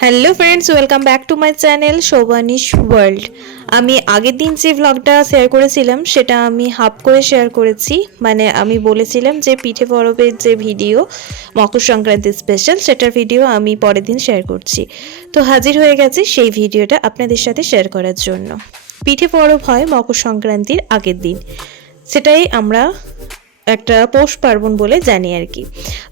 Hello friends, welcome back to my channel Shovanish world. আমি আগের দিন যে ভ্লগটা শেয়ার করেছিলাম সেটা আমি হাফ করে শেয়ার করেছি। মানে আমি বলেছিলাম যে পিঠে পরবের যে ভিডিও মকর সংক্রান্তি স্পেশাল, সেটার ভিডিও আমি পরের দিন শেয়ার করছি। তো হাজির হয়ে গেছি সেই ভিডিওটা আপনাদের সাথে শেয়ার করার জন্য। পিঠে পরব হয় মকর সংক্রান্তির আগের দিন, সেটাই আমরা একটা পৌষ পার্বণ বলে জানি আর কি।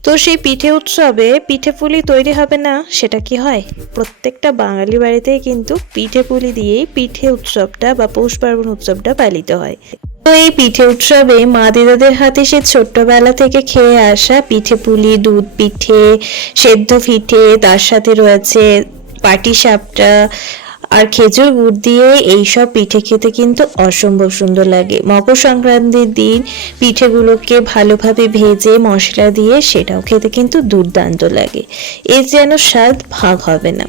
তো সেই পিঠে উৎসবে পিঠে পুলি তৈরি হবে না, সেটা কি হয়? প্রত্যেকটা বাঙালি বাড়িতেই কিন্তু পিঠে পুলি দিয়েই পিঠে উৎসবটা বা পৌষ পার্বণ উৎসবটা পালিত হয়। তো এই পিঠে উৎসবে মা দিদাদের হাতে সে ছোট্টবেলা থেকে খেয়ে আসা পিঠে পুলি, দুধ পিঠে, সেদ্ধ পিঠে, তার সাথে রয়েছে পাটিসাপটা আর খেজুর গুড় দিয়ে এইসব পিঠে খেতে কিন্তু অসম্ভব সুন্দর লাগে। মকর সংক্রান্তির দিন পিঠেগুলোকে ভালোভাবে ভেজে মশলা দিয়ে সেটাও খেতে কিন্তু দুর্দান্ত লাগে। এর যেন স্বাদ ভাগ হবে না।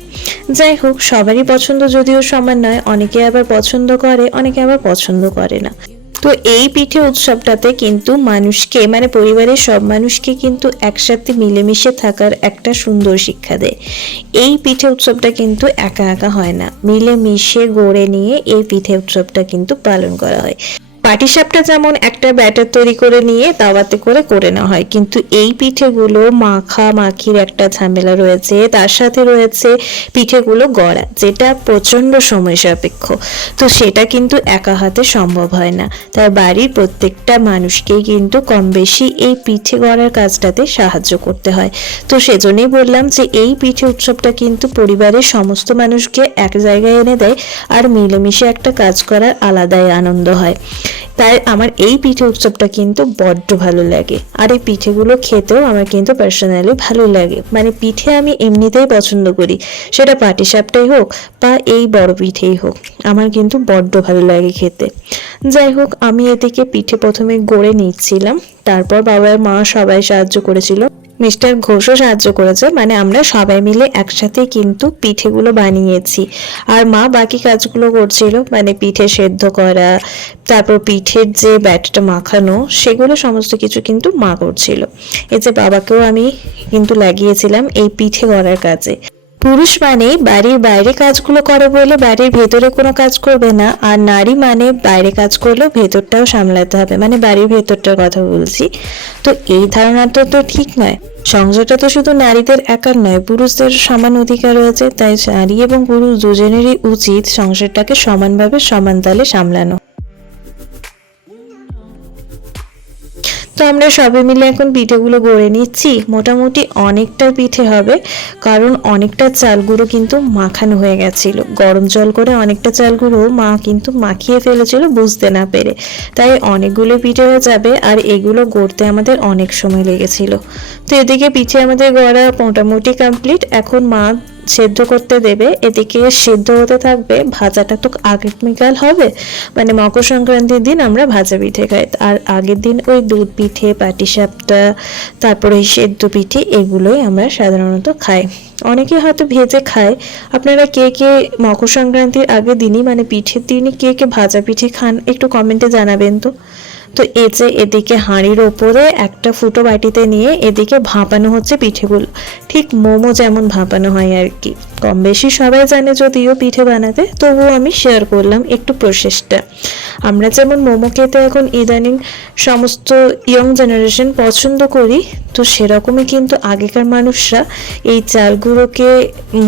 যাই হোক, সবারই পছন্দ যদিও সমান নয়, অনেকে আবার পছন্দ করে, অনেকে আবার পছন্দ করে না। তো এই পিঠে উৎসবটাতে কিন্তু মানুষকে, মানে পরিবারের সব মানুষকে কিন্তু একসাথে মিলেমিশে থাকার একটা সুন্দর শিক্ষা দেয়। এই পিঠে উৎসবটা কিন্তু একা একা হয় না, মিলেমিশে গড়ে নিয়ে এই পিঠে উৎসবটা কিন্তু পালন করা হয়। পাটিসাপটা যেমন একটা ব্যাটার তৈরি করে নিয়ে তাওয়াতে করে নেওয়া হয়, কিন্তু এই পিঠেগুলো মাখির একটা ঝামেলা রয়েছে, তার সাথে রয়েছে পিঠেগুলো গড়া, যেটা প্রচন্ড সময় সাপেক্ষ। তো সেটা কিন্তু একা হাতে সম্ভব হয় না, তাই বাড়ির প্রত্যেকটা মানুষকেই কিন্তু কম বেশি এই পিঠে গড়ার কাজটাতে সাহায্য করতে হয়। তো সেজন্যই বললাম যে এই পিঠে উৎসবটা কিন্তু পরিবারের সমস্ত মানুষকে এক জায়গায় এনে দেয়, আর মিলেমিশে একটা কাজ করার আলাদাই আনন্দ হয়। তাই আমার এই পিঠে উৎসবটা কিন্তু বড্ড ভালো লাগে। আর এই পিঠেগুলো খেতেও আমার কিন্তু পার্সোনালি ভালো লাগে। মানে পিঠে আমি এমনিতেই পছন্দ করি, সেটা পাটিসাপটাই হোক বা এই বড় পিঠেই হোক, আমার কিন্তু বড্ড ভালো লাগে খেতে। যাই হোক, আমি এদিকে পিঠে প্রথমে গড়ে নিচ্ছিলাম, তারপর বাবা মা সবাই সাহায্য করেছিল, মিস্টার ঘোষও সাহায্য করেছে। মানে আমরা সবাই মিলে একসাথে কিন্তু পিঠেগুলো বানিয়েছি, আর মা বাকি কাজগুলো করছিল, মানে পিঠে সেদ্ধ করা, তারপর পিঠের যে ব্যাটারটা মাখানো, সেগুলো সমস্ত কিছু কিন্তু মা করছিল। এই যে বাবাকেও আমি কিন্তু লাগিয়েছিলাম এই পিঠে করার কাজে। পুরুষ মানে বাড়ির বাইরে কাজগুলো করে বলে বাড়ির ভেতরে কোনো কাজ করবে না, আর নারী মানে বাইরে কাজ করলেও ভেতরটাও সামলাতে হবে, মানে বাড়ির ভেতরটার কথা বলছি। তো এই ধারণাটা তো ঠিক নয়। সংসারটা তো শুধু নারীদের একার নয়, পুরুষদের সমান অধিকার রয়েছে। তাই নারী এবং পুরুষ দুজনেরই উচিত সংসারটাকে সমানভাবে সমান তালে সামলানো। তো আমরা সবাই মিলে এখন পিঠেগুলো গড়ে নিচ্ছি। মোটামুটি অনেকটা পিঠে হবে, কারণ অনেকটা চাল গুঁড়ো কিন্তু মাখানো হয়ে গেছিল। গরম জল করে অনেকটা চাল গুঁড়ো মা কিন্তু মাখিয়ে ফেলেছিল বুঝতে না পেরে, তাই অনেকগুলো পিঠে হয়ে যাবে। আর এগুলো গড়তে আমাদের অনেক সময় লেগেছিল। তো এদিকে পিঠে আমাদের গড়া মোটামুটি কমপ্লিট। এখন মা সেদ্ধ করতে দেবে, এদিকে সেদ্ধ হতে থাকবে। ভাজাটা তো আগামীকাল হবে, মানে মকর সংক্রান্তির দিন আমরা ভাজা পিঠে খাই, আর আগের দিন ওই দুধ পিঠে, পাটিসাপটা, তারপরে সেদ্ধ পিঠে, এগুলোই আমরা সাধারণত খাই। অনেকে হয়তো ভেজে খায়। আপনারা কে কে মকর সংক্রান্তির আগের দিনই, মানে পিঠের দিনই কে কে ভাজা পিঠে খান, একটু কমেন্টে জানাবেন তো। তো এই যে এদিকে হাঁড়ির ওপরে একটা ফুটো বাটিতে নিয়ে এদিকে ভাপানো হচ্ছে পিঠেগুলো, ঠিক মোমো যেমন ভাপানো হয় আর কি। কম বেশি সবাই জানে যদিও পিঠে বানাতে, তবুও আমি শেয়ার করলাম একটু প্রসেসটা। আমরা যেমন মোমো খেতে এখন ইদানিং সমস্ত ইয়ং জেনারেশন পছন্দ করি, তো সেরকমই কিন্তু আগেকার মানুষরা এই চালগুলোকে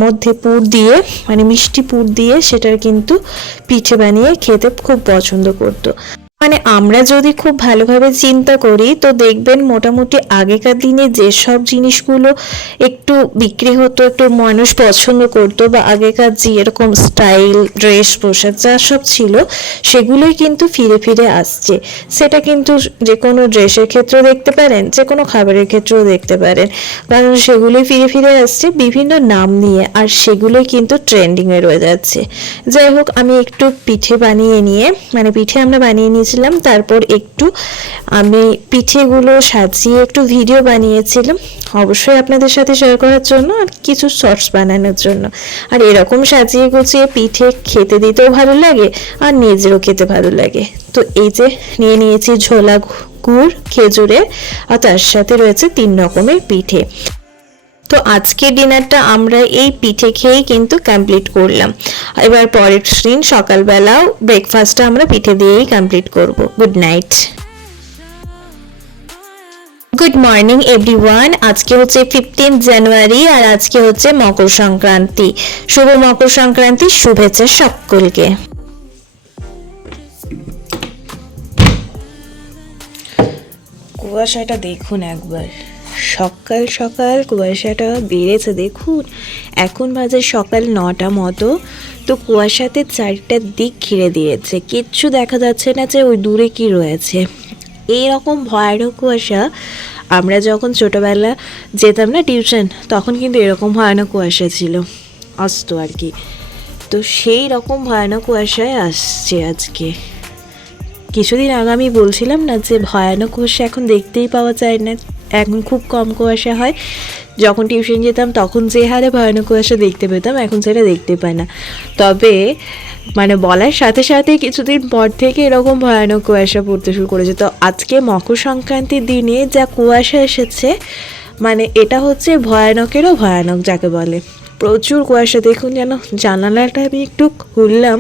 মধ্যে পুর দিয়ে, মানে মিষ্টি পুর দিয়ে সেটার কিন্তু পিঠে বানিয়ে খেতে খুব পছন্দ করতো। মানে আমরা যদি খুব ভালোভাবে চিন্তা করি তো দেখবেন মোটামুটি আগেকার দিনে যেসব জিনিসগুলো একটু বিক্রি হতো, একটু মানুষ পছন্দ করতো, বা আগেকার যে এরকম স্টাইল ড্রেস পোশাক যা সব ছিল, সেগুলোই কিন্তু ফিরে ফিরে আসছে। সেটা কিন্তু যে কোনো ড্রেসের ক্ষেত্রেও দেখতে পারেন, যে কোনো খাবারের ক্ষেত্রেও দেখতে পারেন, কারণ সেগুলোই ফিরে ফিরে আসছে বিভিন্ন নাম নিয়ে, আর সেগুলোই কিন্তু ট্রেন্ডিংয়ে রয়ে যাচ্ছে। যাই হোক, আমি একটু পিঠে বানিয়ে নিয়ে, মানে পিঠে আমরা বানিয়ে নিয়ে নিয়েছিলাম, তারপর একটু আমি পিঠেগুলো সাজিয়ে একটু ভিডিও বানিয়েছিলাম, অবশ্যই আপনাদের সাথে শেয়ার করার জন্য আর কিছু শর্টস বানানোর জন্য। আর এরকম সাজিয়ে গুছিয়ে পিঠে খেতে দিতেও ভালো লাগে আর নিজেরও খেতে ভালো লাগে। তো এই যে নিয়ে নিয়েছি ঝোলা গুড় খেজুরের, আর তার সাথে রয়েছে 3 রকমের পিঠে। তো আজকের ডিনারটা আমরা এই পিঠে খেয়েই কিন্তু কমপ্লিট করলাম। এবার পরের দিন সকালবেলাও ব্রেকফাস্টটা আমরা পিঠে দিয়েই কমপ্লিট করব। Good night. Good morning everyone. আজকে হচ্ছে 15 জানুয়ারি আর আজকে হচ্ছে মকর সংক্রান্তি। শুভ মকর সংক্রান্তির শুভেচ্ছা সকলকে। কুয়াশাটা দেখুন একবার, সকাল সকাল কুয়াশাটা বেড়েছে দেখুন। এখন বাজে সকাল 9টা মতো। তো কুয়াশাতে চারটার দিক ঘিরে দিয়েছে, কিচ্ছু দেখা যাচ্ছে না যে ওই দূরে কি রয়েছে। এইরকম ভয়ানক কুয়াশা আমরা যখন ছোটোবেলা যেতাম না টিউশন, তখন কিন্তু এরকম ভয়ানক কুয়াশা ছিল, আসতো আর কি। তো সেই রকম ভয়ানক কুয়াশায় আসছে আজকে। কিছুদিন আগে আমি বলছিলাম না যে ভয়ানক কুয়াশা এখন দেখতেই পাওয়া যায় না, এখন খুব কম কুয়াশা হয়। যখন টিউশন যেতাম তখন যে হারে ভয়ানক কুয়াশা দেখতে পেতাম, এখন সেটা দেখতে পাই না। তবে মানে বলার সাথে সাথে কিছুদিন পর থেকে এরকম ভয়ানক কুয়াশা পড়তে শুরু করেছে। তো আজকে মকর সংক্রান্তির দিনে যা কুয়াশা এসেছে, মানে এটা হচ্ছে ভয়ানকেরও ভয়ানক যাকে বলে। প্রচুর কুয়াশা দেখুন, যেন জানালাটা আমি একটু খুললাম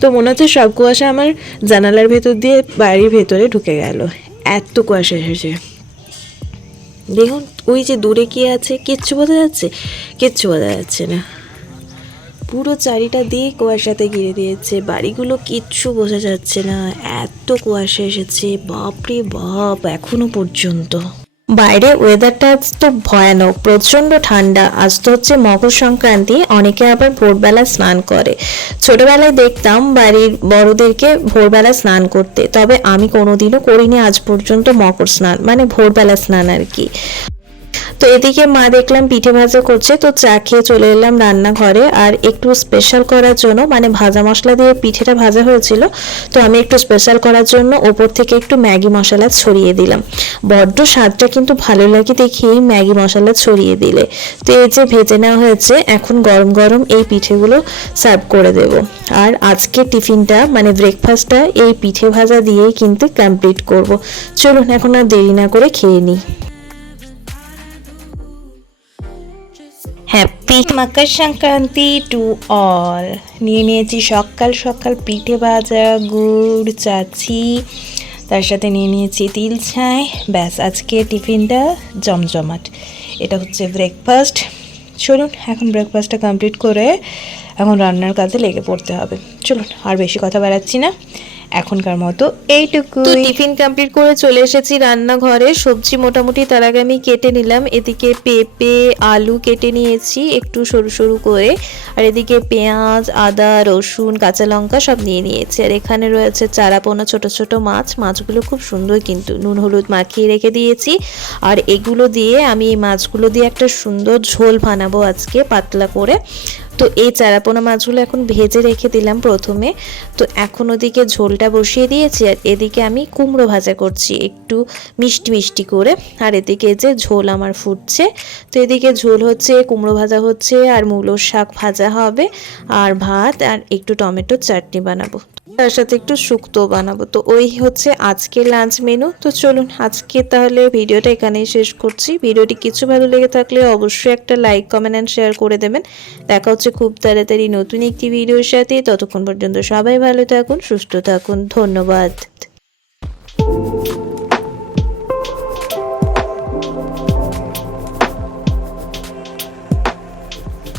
তো মনে হচ্ছে সব কুয়াশা আমার জানালার ভেতর দিয়ে বাড়ির ভেতরে ঢুকে গেল, এত কুয়াশা এসেছে। দেখুন ওই যে দূরে কি আছে, কিচ্ছু বোঝা যাচ্ছে? কিচ্ছু বোঝা যাচ্ছে না, পুরো চারিটা দিয়ে কুয়াশাতে ঘিরে দিয়েছে, বাড়িগুলো কিচ্ছু বোঝা যাচ্ছে না, এত কুয়াশা এসেছে বাপরে বাপ এখনো পর্যন্ত। বাইরে ওয়েদারটা তো ভয়ানক, প্রচণ্ড ঠান্ডা। আজ তো হচ্ছে মকর সংক্রান্তি, অনেকে আবার ভোরবেলা স্নান করে। ছোটবেলায় দেখতাম বাড়ির বড়দেরকে ভোরবেলা স্নান করতে, তবে আমি কোনোদিনও করিনি আজ পর্যন্ত মকর স্নান, মানে ভোরবেলা স্নান আর কি। তো এদিকে মা দেখলাম পিঠে ভাজা করছে, তো চা খেয়ে চলে এলাম রান্নাঘরে। আর একটু স্পেশাল করার জন্য, মানে ভাজা মশলা দিয়ে পিঠেটা ভাজা হয়েছিল, তো আমি একটু স্পেশাল করার জন্য ওপর থেকে একটু ম্যাগি মশলা ছড়িয়ে দিলাম। বড্ড স্বাদটা কিন্তু ভালো লাগে দেখেই ম্যাগি মশলা ছড়িয়ে দিলে। তো এই যে ভেজে নেওয়া হয়েছে, এখন গরম গরম এই পিঠেগুলো সার্ভ করে দেব। আর আজকে টিফিনটা মানে ব্রেকফাস্টটা এই পিঠে ভাজা দিয়েই কিন্তু কমপ্লিট করব। চলুন এখন আর দেরি না করে খেয়ে নিই। Happy Makar Sankranti to all. নিয়ে নিয়েছি সকাল সকাল পিঠে ভাজা, গুড় চাচি, তার সাথে নিয়ে নিয়েছি তিল ছাই। ব্যাস আজকে টিফিনটা জমজমাট। এটা হচ্ছে ব্রেকফাস্ট। চলুন এখন ব্রেকফাস্টটা কমপ্লিট করে এখন রান্নার কাজে লেগে পড়তে হবে। চলুন আর বেশি কথা বাড়াচ্ছি না, এখনকার মতো এইটুকু। টিফিন কমপ্লিট করে চলে এসেছি রান্নাঘরে। সবজি মোটামুটি তার আগে আমি কেটে নিলাম। এদিকে পেঁপে আলু কেটে নিয়েছি একটু সরু সরু করে, আর এদিকে পেঁয়াজ আদা রসুন কাঁচা লঙ্কা সব নিয়ে নিয়েছি। আর এখানে রয়েছে চারাপোনা ছোট ছোট মাছ, মাছগুলো খুব সুন্দর কিন্তু নুন হলুদ মাখিয়ে রেখে দিয়েছি। আর এগুলো দিয়ে আমি এই মাছগুলো দিয়ে একটা সুন্দর ঝোল বানাবো আজকে পাতলা করে। তো এই চারাপোনা মাছগুলো এখন ভেজে রেখে দিলাম প্রথমে। তো এখন ওদিকে ঝোলটা বসিয়ে দিয়েছি, আর এদিকে আমি কুমড়ো ভাজা করছি একটু মিষ্টি মিষ্টি করে। আর এদিকে যে ঝোল আমার ফুটছে, তো এদিকে ঝোল হচ্ছে, কুমড়ো ভাজা হচ্ছে, আর মূলোর শাক ভাজা হবে, আর ভাত, আর একটু টমেটোর চাটনি বানাবো, তার সাথে একটু শুক্তো বানাবো। তো ওই হচ্ছে আজকে লাঞ্চ মেনু। তো চলুন আজকে তাহলে ভিডিওটা এখানেই শেষ করছি। ভিডিওটি কিছু ভালো লেগে থাকলে অবশ্যই একটা লাইক কমেন্ট অ্যান্ড শেয়ার করে দেবেন। দেখা হচ্ছে খুব তাড়াতাড়ি নতুন একটি ভিডিওর সাথে। ততক্ষণ পর্যন্ত সবাই ভালো থাকুন, সুস্থ থাকুন, ধন্যবাদ।